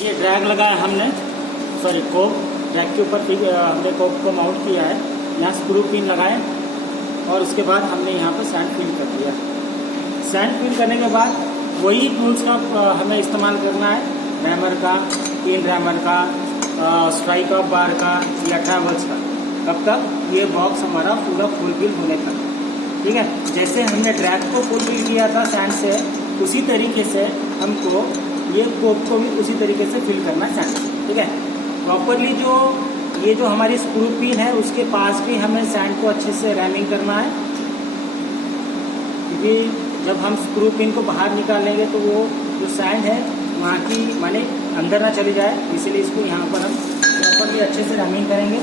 ये ड्रैग लगाया हमने, सॉरी कोक ड्रैग के ऊपर हमने कोक को माउंट किया है। यहाँ स्क्रू पिन लगाए और उसके बाद हमने यहाँ पर सैंड फिल कर दिया। सैंड फिल करने के बाद वही टूल्स का हमें इस्तेमाल करना है, रैमर का, पिन रैमर का, स्ट्राइक ऑफ बार का या ट्रैवल्स का, तब तक ये बॉक्स हमारा पूरा फुल फिल होने तक। ठीक है, जैसे हमने ड्रैग को फुल फिल किया था सैंड से, उसी तरीके से हमको ये कोक को भी उसी तरीके से फिल करना चाहिए। ठीक है, प्रॉपरली ये जो हमारी स्क्रू पिन है उसके पास भी हमें सैंड को अच्छे से रैमिंग करना है, क्योंकि जब हम स्क्रू पिन को बाहर निकालेंगे तो वो जो सैंड है वहाँ की माने अंदर ना चली जाए, इसीलिए इसको यहाँ पर हम प्रॉपरली अच्छे से रैमिंग करेंगे।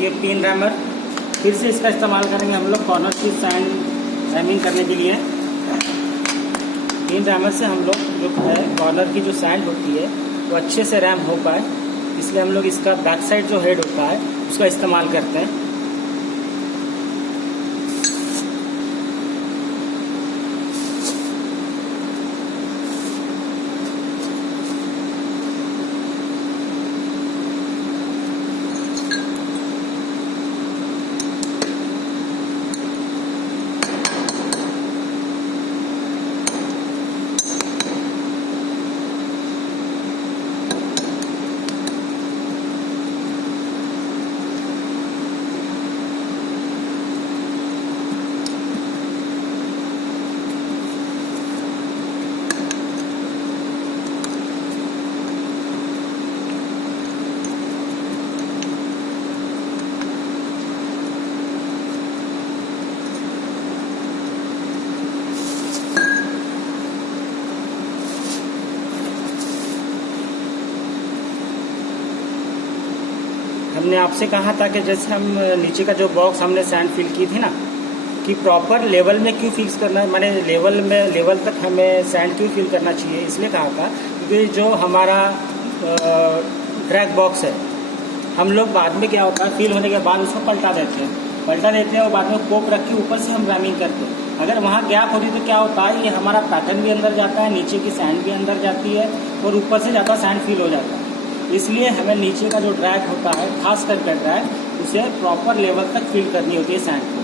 ये पिन रैमर फिर से इसका इस्तेमाल करेंगे हम लोग कॉर्नर की सैंड रैमिंग करने के लिए। पिन रैमर से हम लोग जो है कॉर्नर की जो सैंड होती है वो अच्छे से रैम हो पाए, इसलिए हम लोग इसका बैक साइड जो हेड होता है उसका इस्तेमाल करते हैं। हमने आपसे कहा था कि जैसे हम नीचे का जो बॉक्स हमने सैंड फिल की थी ना, कि प्रॉपर लेवल में क्यों फिक्स करना है, माने लेवल तक हमें सैंड क्यों फिल करना चाहिए, इसलिए कहा था क्योंकि जो हमारा ड्रैग बॉक्स है हम लोग बाद में क्या होता है फिल होने के बाद उसको पलटा देते हैं और बाद में कोक रख के ऊपर से हम रैमिंग करते हैं। अगर वहाँ गैप होती तो क्या होता है, ये हमारा पैटर्न भी अंदर जाता है, नीचे की सैंड भी अंदर जाती है और ऊपर से ज़्यादा सैंड फिल हो जाता है। इसलिए हमें नीचे का जो ड्रैग होता है, खास करके ड्रैग, उसे प्रॉपर लेवल तक फिल करनी होती है सैंड को।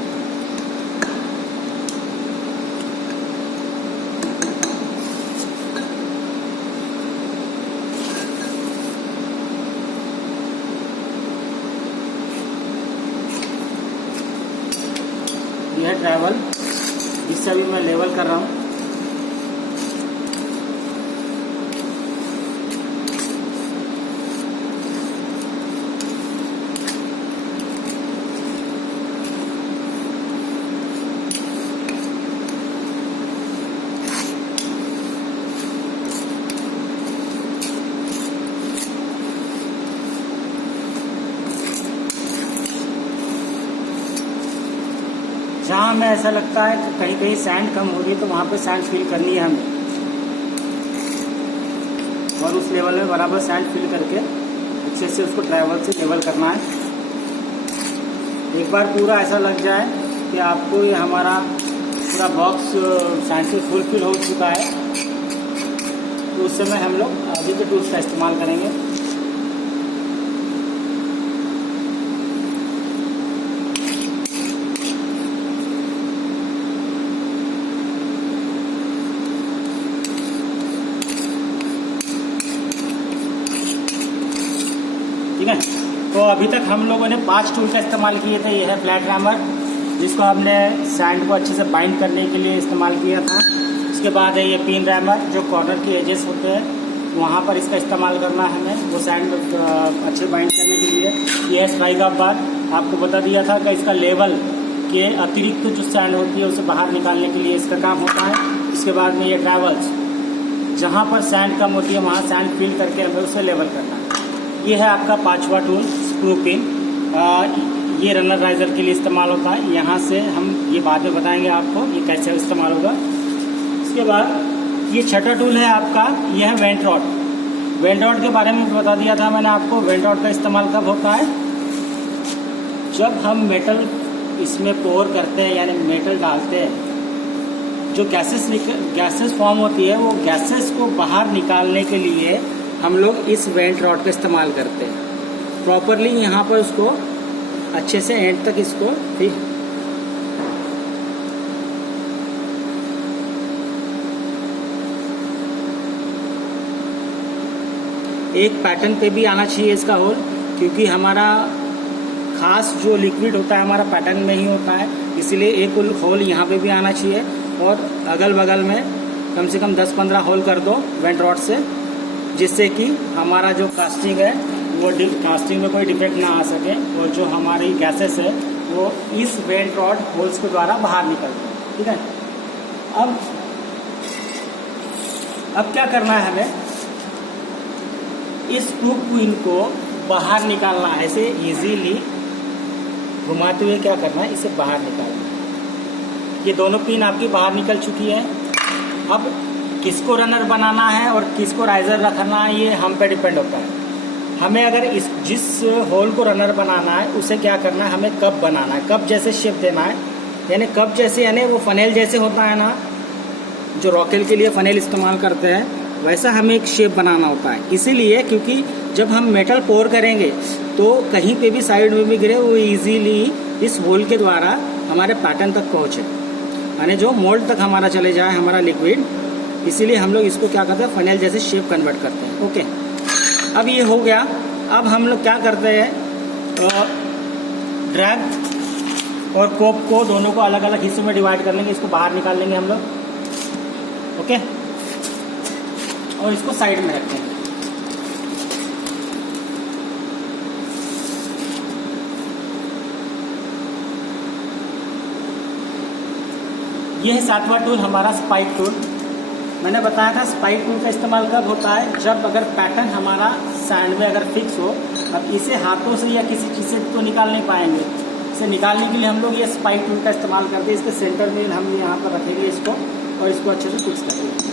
यह है ट्रैवल, इससे अभी मैं लेवल कर रहा हूँ। जहाँ हमें ऐसा लगता है कि कहीं कहीं सैंड कम होगी तो वहाँ पे सैंड फिल करनी है हमें, और उस लेवल में बराबर सैंड फिल करके अच्छे से उसको ट्रैवल से लेवल करना है। एक बार पूरा ऐसा लग जाए कि आपको ये हमारा पूरा बॉक्स सैंड से फुल फिल हो चुका है, तो उस समय हम लोग आगे के टूल्स का इस्तेमाल करेंगे। ठीक है, तो अभी तक हम लोगों ने 5 टूल का इस्तेमाल किए थे। यह है फ्लैट रैमर, जिसको हमने सैंड को अच्छे से बाइंड करने के लिए इस्तेमाल किया था। उसके बाद है ये पिन रैमर, जो कॉर्नर के एजेस होते हैं वहाँ पर इसका इस्तेमाल करना है हमें, वो सैंड अच्छे बाइंड करने के लिए। ये स्ट्राइक ऑफ बार आपको बता दिया था कि इसका लेवल के अतिरिक्त जो सैंड होती है उसे बाहर निकालने के लिए इसका काम होता है। इसके बाद में ये ट्रैवल्स, जहाँ पर सैंड कम होती है वहाँ सैंड फिल करके हमें उसे लेवल करना है। ये है आपका 5वां टूल, स्क्रू पिन। ये रनर राइजर के लिए इस्तेमाल होता है। यहाँ से हम ये बाद में बताएंगे आपको ये कैसे इस्तेमाल होगा। इसके बाद ये 6ठा टूल है आपका, यह है वेंट रॉड। वेंट रॉड के बारे में बता दिया था मैंने आपको। वेंट रॉड का इस्तेमाल कब होता है? जब हम मेटल इसमें पोर करते हैं, यानी मेटल डालते हैं, जो गैसेस फॉर्म होती है, वो गैसेस को बाहर निकालने के लिए हम लोग इस वेंट रॉड का इस्तेमाल करते हैं। प्रॉपरली यहाँ पर उसको अच्छे से एंड तक इसको एक पैटर्न पे भी आना चाहिए इसका होल, क्योंकि हमारा खास जो लिक्विड होता है हमारा पैटर्न में ही होता है, इसलिए एक होल यहाँ पे भी आना चाहिए। और अगल बगल में कम से कम 10-15 होल कर दो वेंट रॉड से, जिससे कि हमारा जो कास्टिंग है वो कास्टिंग में कोई डिफेक्ट ना आ सके, और जो हमारी गैसेस है वो इस वेंट रॉड होल्स के द्वारा बाहर निकल जाए। ठीक है, अब क्या करना है हमें? इस स्क्रू पिन को बाहर निकालना है। ऐसे इजीली घुमाते हुए क्या करना है, इसे बाहर निकालना है। ये दोनों पिन आपकी बाहर निकल चुकी है। अब किसको रनर बनाना है और किसको राइजर रखना है, ये हम पे डिपेंड होता है। हमें अगर जिस होल को रनर बनाना है उसे क्या करना है, हमें कप बनाना है, कप जैसे शेप देना है। यानी कप जैसे, यानी वो फनेल जैसे होता है ना, जो रॉकेल के लिए फनेल इस्तेमाल करते हैं, वैसा हमें एक शेप बनाना होता है। इसीलिए क्योंकि जब हम मेटल पोर करेंगे तो कहीं पे भी साइड में भी गिरे वो इजीली इस होल के द्वारा हमारे पैटर्न तक पहुँचे, यानी जो मोल्ड तक हमारा चले जाए हमारा लिक्विड। इसीलिए हम लोग इसको क्या करते हैं, फनेल जैसे शेप कन्वर्ट करते हैं। ओके, अब ये हो गया। अब हम लोग क्या करते हैं, ड्रैग और कोप को दोनों को अलग अलग हिस्सों में डिवाइड कर लेंगे, इसको बाहर निकाल लेंगे हम लोग। ओके, और इसको साइड में रखेंगे। ये है 7वां टूल हमारा, स्पाइक टूल। मैंने बताया था स्पाइक टूल का इस्तेमाल कब होता है, जब अगर पैटर्न हमारा सैंड में अगर फिक्स हो। अब इसे हाथों से या किसी चीज़ से तो निकाल नहीं पाएंगे, इसे निकालने के लिए हम लोग ये स्पाइक टूल का इस्तेमाल करते हैं। इसके सेंटर में हम यहाँ पर रखेंगे इसको, और इसको अच्छे से फिक्स करेंगे।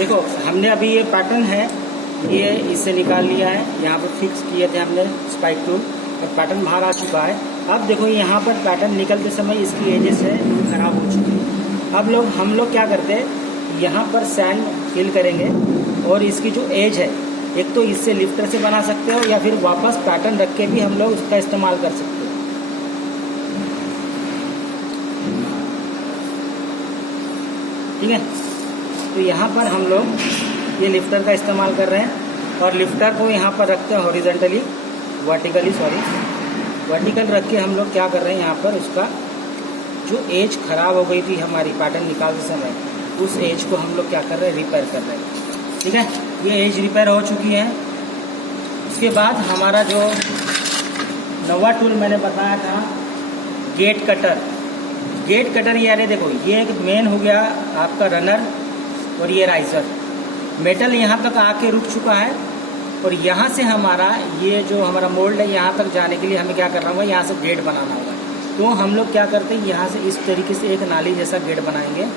देखो, हमने अभी ये पैटर्न है, ये इससे निकाल लिया है, यहाँ पर फिक्स किए थे हमने स्पाइक टूल, और पैटर्न बाहर आ चुका है। अब देखो यहाँ पर पैटर्न निकलते समय इसकी एजेस है वो खराब हो चुकी है। अब हम लोग क्या करते हैं, यहाँ पर सैंड फिल करेंगे, और इसकी जो एज है, एक तो इससे लिफ्टर से बना सकते हो, या फिर वापस पैटर्न रख के भी हम लोग उसका इस्तेमाल कर सकते हो। ठीक है, तो यहाँ पर हम लोग ये लिफ्टर का इस्तेमाल कर रहे हैं, और लिफ्टर को यहाँ पर रखते हैं हॉरिजॉन्टली, वर्टिकल रख के हम लोग क्या कर रहे हैं, यहाँ पर उसका जो एज खराब हो गई थी हमारी पैटर्न निकालते समय, उस एज को हम लोग क्या कर रहे हैं, रिपेयर कर रहे हैं। ठीक है, ये एज रिपेयर हो चुकी है। उसके बाद हमारा जो नवा टूल मैंने बताया था गेट कटर। गेट कटर यानी देखो ये एक मेन हो गया आपका रनर और ये राइजर। मेटल यहाँ तक आके रुक चुका है और यहाँ से हमारा ये जो हमारा मोल्ड है यहाँ तक जाने के लिए हमें क्या करना होगा, यहाँ से गेट बनाना होगा। तो हम लोग क्या करते हैं, यहाँ से इस तरीके से एक नाली जैसा गेट बनाएंगे।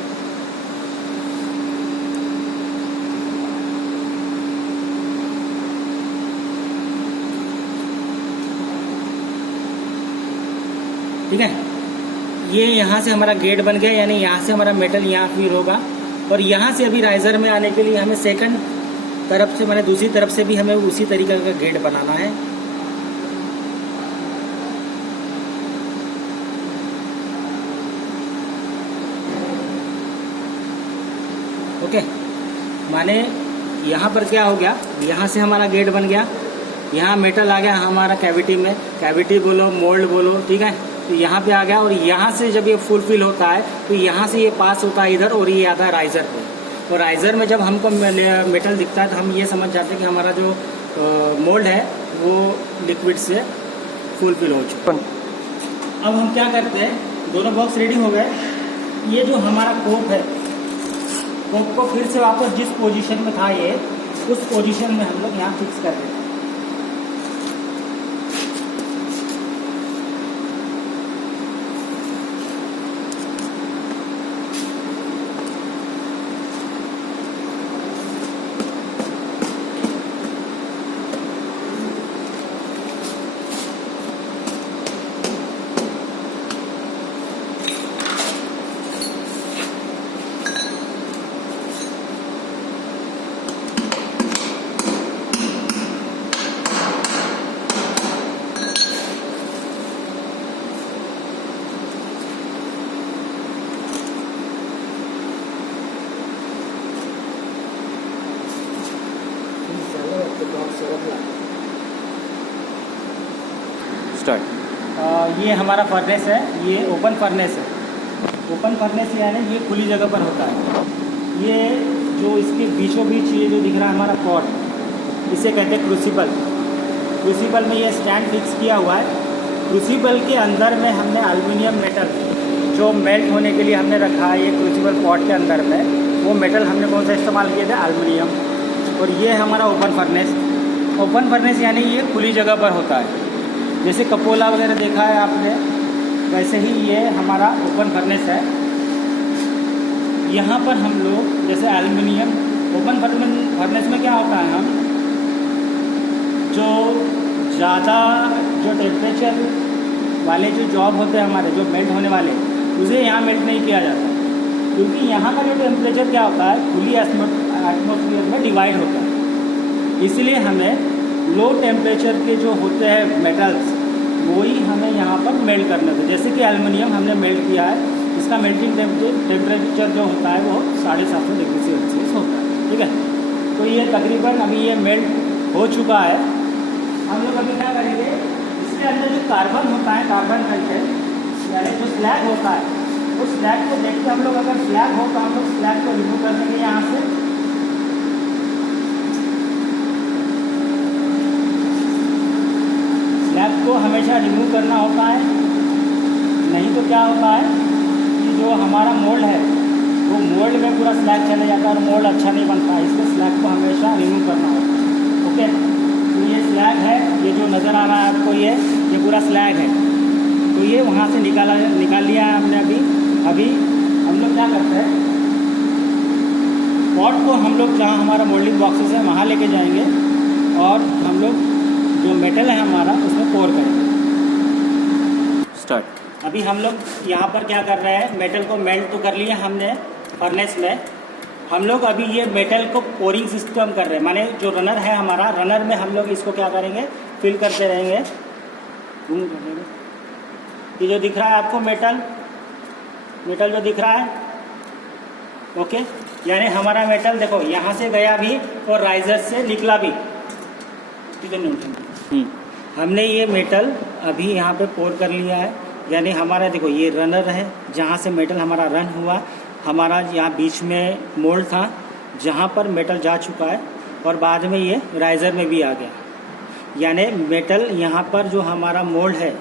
ठीक है, ये यहाँ से हमारा गेट बन गया, यानी यहाँ से हमारा मेटल यहाँ फील होगा। और यहाँ से अभी राइजर में आने के लिए हमें सेकंड तरफ से, मैंने दूसरी तरफ से भी हमें उसी तरीके का गेट बनाना है। ओके, माने यहाँ पर क्या हो गया, यहाँ से हमारा गेट बन गया, यहाँ मेटल आ गया हमारा कैविटी में, कैविटी बोलो मोल्ड बोलो, ठीक है। तो यहाँ पे आ गया और यहाँ से जब ये फुलफिल होता है तो यहाँ से ये पास होता है इधर और ये आता है राइजर पे। और राइजर में जब हमको मेटल दिखता है तो हम ये समझ जाते हैं कि हमारा जो मोल्ड है वो लिक्विड से फुलफिल हो चुका। अब हम क्या करते हैं, दोनों बॉक्स रेडी हो गए। ये जो हमारा कोप है, कोप को फिर से वापस जिस पोजीशन में था ये, उस पोजीशन में हम लोग यहाँ फिक्स कर देते हैं। स्टार्ट। ये हमारा फर्नेस है, ये ओपन फर्नेस है। ओपन फर्नेस यानी ये खुली जगह पर होता है। ये जो इसके बीचों बीच ये जो दिख रहा है हमारा पॉट, इसे कहते हैं क्रूसिबल। क्रूसिबल में ये स्टैंड फिक्स किया हुआ है। क्रूसिबल के अंदर में हमने एल्युमिनियम मेटल जो मेल्ट होने के लिए हमने रखा है, ये क्रूसिबल पॉट के अंदर में वो मेटल हमने कौन सा इस्तेमाल किया था, एल्युमिनियम। और ये हमारा ओपन फर्नेस। ओपन फर्नेस यानी ये खुली जगह पर होता है, जैसे कपोला वगैरह देखा है आपने, वैसे ही ये हमारा ओपन फर्नेस है। यहाँ पर हम लोग जैसे एल्युमिनियम, ओपन फर्नेस में क्या होता है, हम जो ज़्यादा जो टेम्परेचर वाले जो जॉब होते हैं हमारे, जो मेल्ट होने वाले, उसे यहाँ मेल्ट नहीं किया जाता, क्योंकि यहाँ का जो टेम्परेचर क्या होता है, खुली एटमॉस्फेयर में डिवाइड होता है। इसलिए हमें लो टेम्परेचर के जो होते हैं मेटल्स, वही हमें यहाँ पर मेल्ट करने थे। जैसे कि एल्युमिनियम हमने मेल्ट किया है, इसका मेल्टिंग टेम्परेचर जो होता है वो 750 डिग्री सेल्सियस होता है, ठीक है। तो ये तकरीबन अभी ये मेल्ट हो चुका है। हम लोग अभी क्या करेंगे, इसके अंदर जो कार्बन होता है, कार्बन कंटेंट यानी जो स्लैग होता है, उस स्लैग को देखते हम लोग, अगर स्लैग हो तो हम लोग स्लैग को रिमूव कर देंगे यहाँ से। स्लैग को हमेशा रिमूव करना होता है, नहीं तो क्या होता है कि जो हमारा मोल्ड है वो मोल्ड में पूरा स्लैग चले जाता है और मोल्ड अच्छा नहीं बनता है। इसलिए स्लैग को हमेशा रिमूव करना होता है। ओके, तो ये स्लैग है, ये जो नज़र आ रहा है आपको, ये पूरा स्लैग है। तो ये वहाँ से निकाल लिया है हमने। अभी हम लोग क्या करते हैं, पॉट को हम लोग जहाँ हमारा मोल्डिंग बॉक्सेस है वहाँ लेके जाएंगे और हम लोग जो मेटल है हमारा उसमें पोर करेंगे। स्टार्ट। अभी हम लोग यहाँ पर क्या कर रहे हैं, मेटल को मेल्ट तो कर लिया हमने फर्नेस में। हम लोग अभी ये मेटल को पोरिंग सिस्टम कर रहे हैं, माने जो रनर है हमारा, रनर में हम लोग इसको क्या करेंगे, फिल करते रहेंगे। ये जो दिख रहा है आपको मेटल जो दिख रहा है, ओके, यानी हमारा मेटल देखो यहाँ से गया भी और राइजर से निकला भी। हमने ये मेटल अभी यहाँ पे पोर कर लिया है, यानी हमारा देखो ये रनर है, जहाँ से मेटल हमारा रन हुआ, हमारा यहाँ बीच में मोल्ड था, जहाँ पर मेटल जा चुका है और बाद में ये राइज़र में भी आ गया, यानी मेटल यहाँ पर जो हमारा मोल्ड है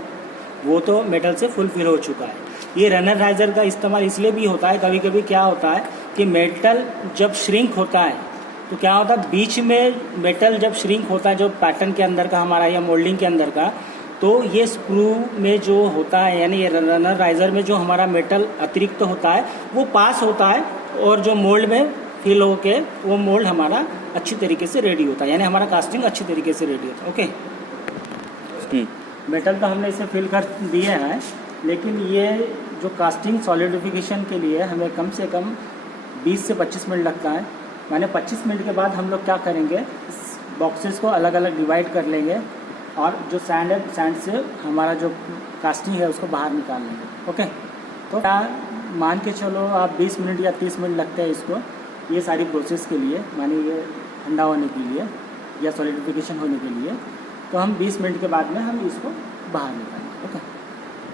वो तो मेटल से फुलफिल हो चुका है। ये रनर राइज़र का इस्तेमाल इसलिए भी होता है, कभी कभी क्या होता है कि मेटल जब श्रिंक होता है तो क्या होता है, बीच में मेटल जब श्रिंक होता है जो पैटर्न के अंदर का हमारा या मोल्डिंग के अंदर का, तो ये स्क्रू में जो होता है यानी ये रनर राइज़र में जो हमारा मेटल अतिरिक्त होता है वो पास होता है और जो मोल्ड में फिल होके वो मोल्ड हमारा अच्छी तरीके से रेडी होता है, यानी हमारा कास्टिंग अच्छी तरीके से रेडी होता है। ओके, मेटल तो हमने इसे फिल कर दिया है, लेकिन ये जो कास्टिंग सॉलिडिफिकेशन के लिए हमें कम से कम 20 से 25 मिनट लगता है। माने 25 मिनट के बाद हम लोग क्या करेंगे, इस बॉक्सेस को अलग अलग डिवाइड कर लेंगे और जो सैंड है सैंड से हमारा जो कास्टिंग है उसको बाहर निकाल लेंगे। ओके, तो क्या मान के चलो आप 20 मिनट या 30 मिनट लगते हैं इसको, ये सारी प्रोसेस के लिए, माने ये ठंडा होने के लिए या सॉलिडिफिकेशन होने के लिए, तो हम 20 मिनट के बाद में हम इसको बाहर निकालेंगे। ओके।